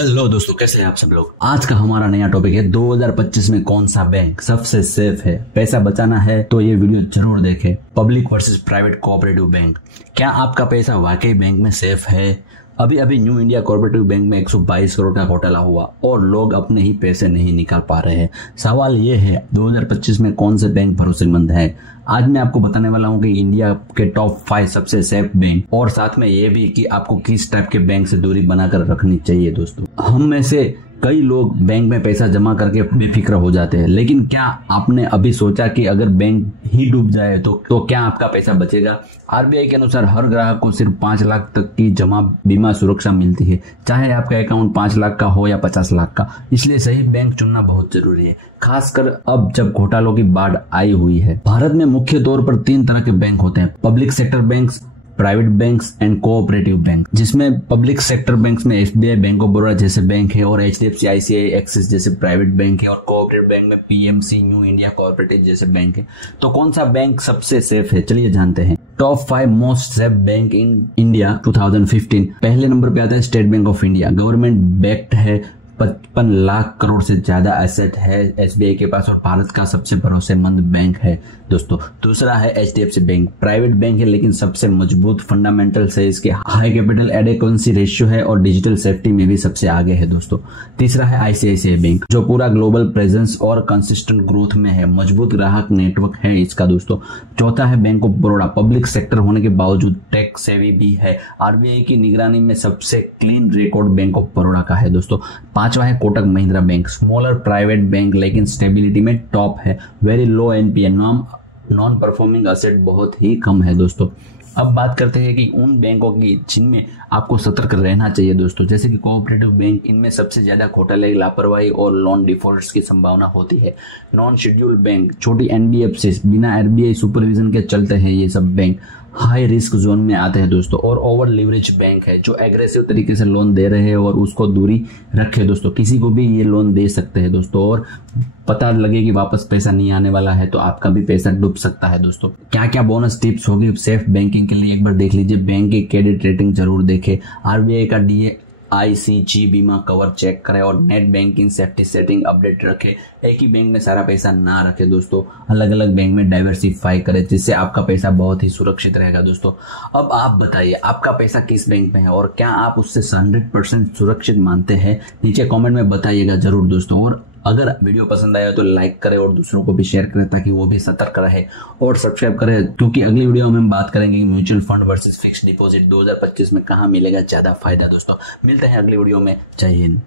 Hello दोस्तों, कैसे हैं आप सब लोग। आज का हमारा नया टॉपिक है 2025 में कौन सा बैंक सबसे सेफ है। पैसा बचाना है तो ये वीडियो जरूर देखें। Public versus private cooperative bank, क्या आपका पैसा वाकई बैंक में सेफ है। अभी अभी न्यू इंडिया कोऑपरेटिव बैंक में 122 करोड़ का घोटाला हुआ और लोग अपने ही पैसे नहीं निकाल पा रहे हैं। सवाल ये है 2025 में कौन से बैंक भरोसेमंद है। आज मैं आपको बताने वाला हूं कि इंडिया के टॉप 5 सबसे सेफ बैंक और साथ में ये भी कि आपको किस टाइप के बैंक से दूरी बनाकर रखनी चाहिए। दोस्तों, हम में से कई लोग बैंक में पैसा जमा करके बेफिक्र हो जाते हैं, लेकिन क्या आपने अभी सोचा कि अगर बैंक ही डूब जाए तो क्या आपका पैसा बचेगा। आरबीआई के अनुसार हर ग्राहक को सिर्फ 5 लाख तक की जमा बीमा सुरक्षा मिलती है, चाहे आपका अकाउंट 5 लाख का हो या 50 लाख का। इसलिए सही बैंक चुनना बहुत जरूरी है, खासकर अब जब घोटालों की बाढ़ आई हुई है। भारत में मुख्य तौर पर 3 तरह के बैंक होते हैं, public sector banks, private banks and cooperative bank. जिसमें पब्लिक सेक्टर बैंक्स में एसबीआई, बैंक ऑफ बड़ौदा जैसे बैंक है और एचडीएफसी, आईसीआई, एक्सिस जैसे प्राइवेट बैंक है और कोऑपरेटिव बैंक में पीएमसी, न्यू इंडिया कोऑपरेटिव जैसे बैंक है। तो कौन सा बैंक सबसे सेफ है, चलिए जानते हैं। Top 5 most safe bank in India 2015। पहले नंबर पे आता है state bank of India. Government backed है, 55 लाख करोड़ से ज्यादा एसेट है एसबीआई के पास और भारत का सबसे भरोसेमंद बैंक है। दोस्तों, दूसरा है एचडीएफसी बैंक। प्राइवेट बैंक है लेकिन सबसे मजबूत फंडामेंटल्स है, इसके हाई कैपिटल एडेक्वेंसी रेशियो है और डिजिटल सेफ्टी में भी सबसे आगे है। दोस्तों, तीसरा है आईसीआईसीआई बैंक, जो पूरा ग्लोबल प्रेजेंस और कंसिस्टेंट ग्रोथ में है, मजबूत ग्राहक नेटवर्क है इसका। दोस्तों, चौथा है bank of Baroda, public sector होने के बावजूद टेक सेवी भी है। आरबीआई की निगरानी में सबसे clean record bank of Baroda का है। दोस्तों, पांचवा है Kotak Mahindra bank, smaller private bank लेकिन स्टेबिलिटी में टॉप है, very low NPA, non performing asset बहुत ही कम है। दोस्तों, अब बात करते हैं कि उन बैंकों की जिनमें आपको सतर्क रहना चाहिए। दोस्तों, जैसे कि कोऑपरेटिव बैंक, इनमें सबसे ज्यादा घोटाले, लापरवाही और लोन डिफॉल्ट्स की संभावना होती है। नॉन शेड्यूल्ड बैंक, छोटी एनबीएफसी, बिना आरबीआई सुपरविजन के चलते हैं ये सब बैंक, हाई रिस्क जोन में आते हैं। दोस्तों, और ओवर लिवरेज बैंक है जो एग्रेसिव तरीके से लोन दे रहे हैं और उसको दूरी रखे। दोस्तों, किसी को भी ये लोन दे सकते हैं। दोस्तों, और पता लगे कि वापस पैसा नहीं आने वाला है तो आपका भी पैसा डूब सकता है। दोस्तों, क्या क्या बोनस टिप्स होगी सेफ बैंकिंग के लिए एक बार देख लीजिए। बैंक की क्रेडिट रेटिंग जरूर देखें, आरबीआई का आईसीजी बीमा कवर चेक करें और net banking safety setting update रखें। एक ही बैंक में सारा पैसा ना रखें। दोस्तों, अलग अलग बैंक में डाइवर्सिफाई करें जिससे आपका पैसा बहुत ही सुरक्षित रहेगा। दोस्तों, अब आप बताइए आपका पैसा किस बैंक में है और क्या आप उससे 100% सुरक्षित मानते हैं। नीचे कमेंट में बताइएगा जरूर। दोस्तों, और अगर वीडियो पसंद आया तो लाइक करें और दूसरों को भी शेयर करें ताकि वो भी सतर्क रहे, और सब्सक्राइब करें क्योंकि अगली वीडियो में हम बात करेंगे mutual fund versus fixed deposit 2025 में कहाँ मिलेगा ज्यादा फायदा। दोस्तों, मिलते हैं अगली वीडियो में। जय हिंद।